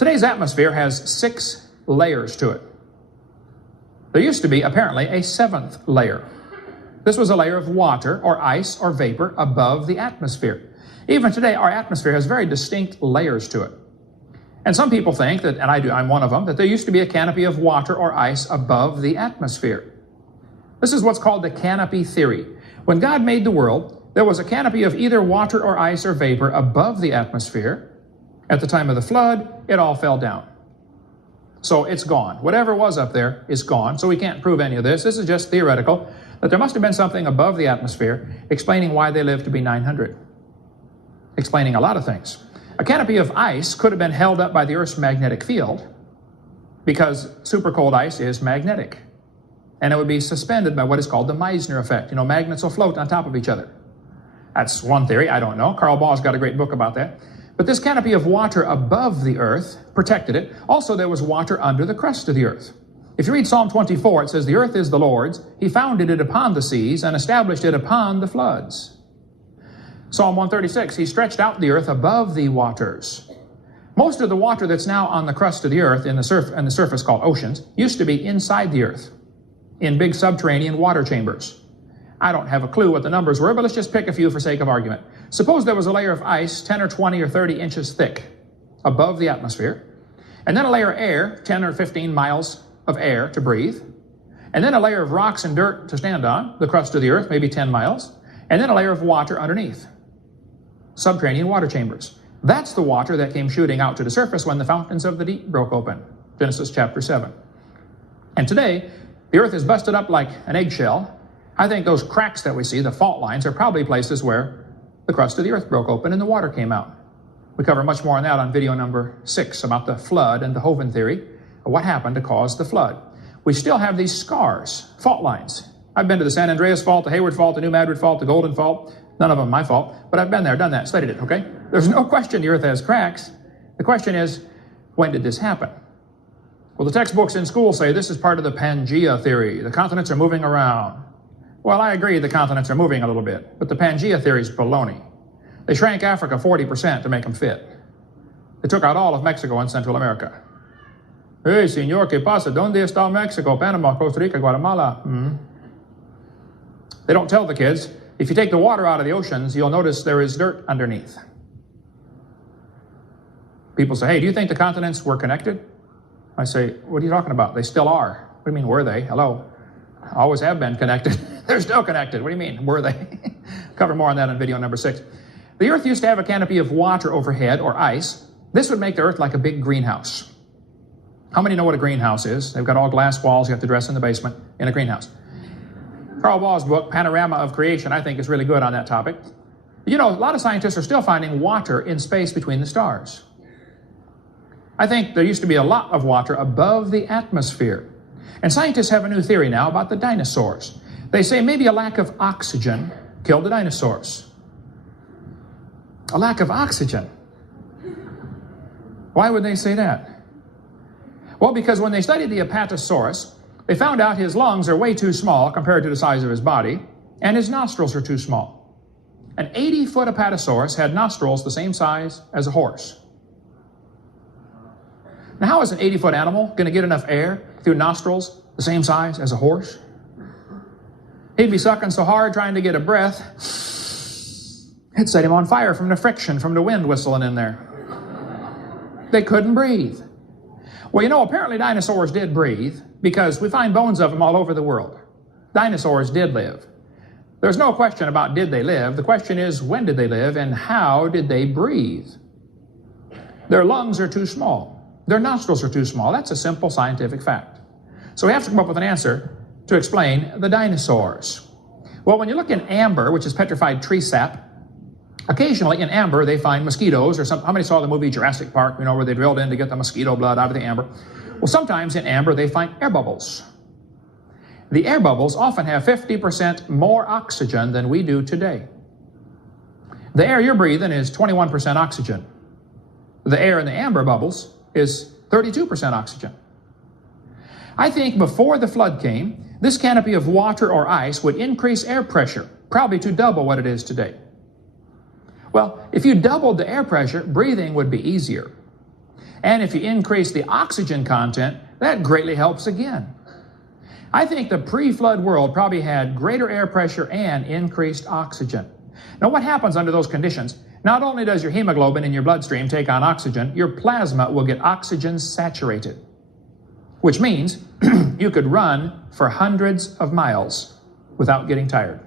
Today's atmosphere has 6 layers to it. There used to be, apparently, a 7th layer. This was a layer of water or ice or vapor above the atmosphere. Even today, our atmosphere has very distinct layers to it. And some people think that, and I'm one of them, that there used to be a canopy of water or ice above the atmosphere. This is what's called the canopy theory. When God made the world, there was a canopy of either water or ice or vapor above the atmosphere. At the time of the flood, it all fell down. So it's gone. Whatever was up there is gone, so we can't prove any of this. This is just theoretical, that there must have been something above the atmosphere explaining why they lived to be 900. Explaining a lot of things. A canopy of ice could have been held up by the Earth's magnetic field because super cold ice is magnetic. And it would be suspended by what is called the Meissner effect. You know, magnets will float on top of each other. That's one theory. I don't know. Carl Baugh's got a great book about that. But this canopy of water above the earth protected it. Also, there was water under the crust of the earth. If you read Psalm 24, it says, "The earth is the Lord's. He founded it upon the seas and established it upon the floods." Psalm 136, He stretched out the earth above the waters. Most of the water that's now on the crust of the earth in the surface called oceans used to be inside the earth in big subterranean water chambers. I don't have a clue what the numbers were, but let's just pick a few for sake of argument. Suppose there was a layer of ice 10 or 20 or 30 inches thick above the atmosphere, and then a layer of air, 10 or 15 miles of air to breathe, and then a layer of rocks and dirt to stand on, the crust of the earth, maybe 10 miles, and then a layer of water underneath. Subterranean water chambers. That's the water that came shooting out to the surface when the fountains of the deep broke open. Genesis chapter 7. And today, the earth is busted up like an eggshell. I think those cracks that we see, the fault lines, are probably places where the crust of the earth broke open and the water came out. We cover much more on that on video number 6 about the flood and the Hovind theory, of what happened to cause the flood. We still have these scars, fault lines. I've been to the San Andreas Fault, the Hayward Fault, the New Madrid Fault, the Golden Fault. None of them my fault, but I've been there, done that, studied it, okay? There's no question the earth has cracks. The question is, when did this happen? Well, the textbooks in school say this is part of the Pangea theory. The continents are moving around. Well, I agree the continents are moving a little bit, but the Pangea theory is baloney. They shrank Africa 40% to make them fit. They took out all of Mexico and Central America. Hey, señor, ¿qué pasa? ¿Dónde está Mexico? Panama, Costa Rica, Guatemala. They don't tell the kids, if you take the water out of the oceans, you'll notice there is dirt underneath. People say, hey, do you think the continents were connected? I say, what are you talking about? They still are. What do you mean, were they? Hello. Always have been connected. They're still connected. What do you mean, were they? Cover more on that on video number 6. The earth used to have a canopy of water overhead, or ice. This would make the earth like a big greenhouse. How many know what a greenhouse is? They've got all glass walls. You have to dress in the basement in a greenhouse. Carl Baugh's book, Panorama of Creation, I think is really good on that topic. You know, a lot of scientists are still finding water in space between the stars. I think there used to be a lot of water above the atmosphere. And scientists have a new theory now about the dinosaurs. They say maybe a lack of oxygen killed the dinosaurs. A lack of oxygen. Why would they say that? Well, because when they studied the Apatosaurus, they found out his lungs are way too small compared to the size of his body, and his nostrils are too small. An 80-foot Apatosaurus had nostrils the same size as a horse. Now, how is an 80-foot animal going to get enough air through nostrils the same size as a horse? He'd be sucking so hard trying to get a breath, it'd set him on fire from the friction from the wind whistling in there. They couldn't breathe. Well, you know, apparently dinosaurs did breathe because we find bones of them all over the world. Dinosaurs did live. There's no question about did they live. The question is, when did they live and how did they breathe? Their lungs are too small. Their nostrils are too small. That's a simple scientific fact. So we have to come up with an answer to explain the dinosaurs. Well, when you look in amber, which is petrified tree sap, occasionally in amber they find mosquitoes or some. How many saw the movie Jurassic Park, you know, where they drilled in to get the mosquito blood out of the amber? Well, sometimes in amber they find air bubbles. The air bubbles often have 50% more oxygen than we do today. The air you're breathing is 21% oxygen. The air in the amber bubbles is 32% oxygen. I think before the flood came, this canopy of water or ice would increase air pressure, probably to double what it is today. Well, if you doubled the air pressure, breathing would be easier. And if you increase the oxygen content, that greatly helps again. I think the pre-flood world probably had greater air pressure and increased oxygen. Now, what happens under those conditions? Not only does your hemoglobin in your bloodstream take on oxygen, your plasma will get oxygen saturated, which means you could run for hundreds of miles without getting tired.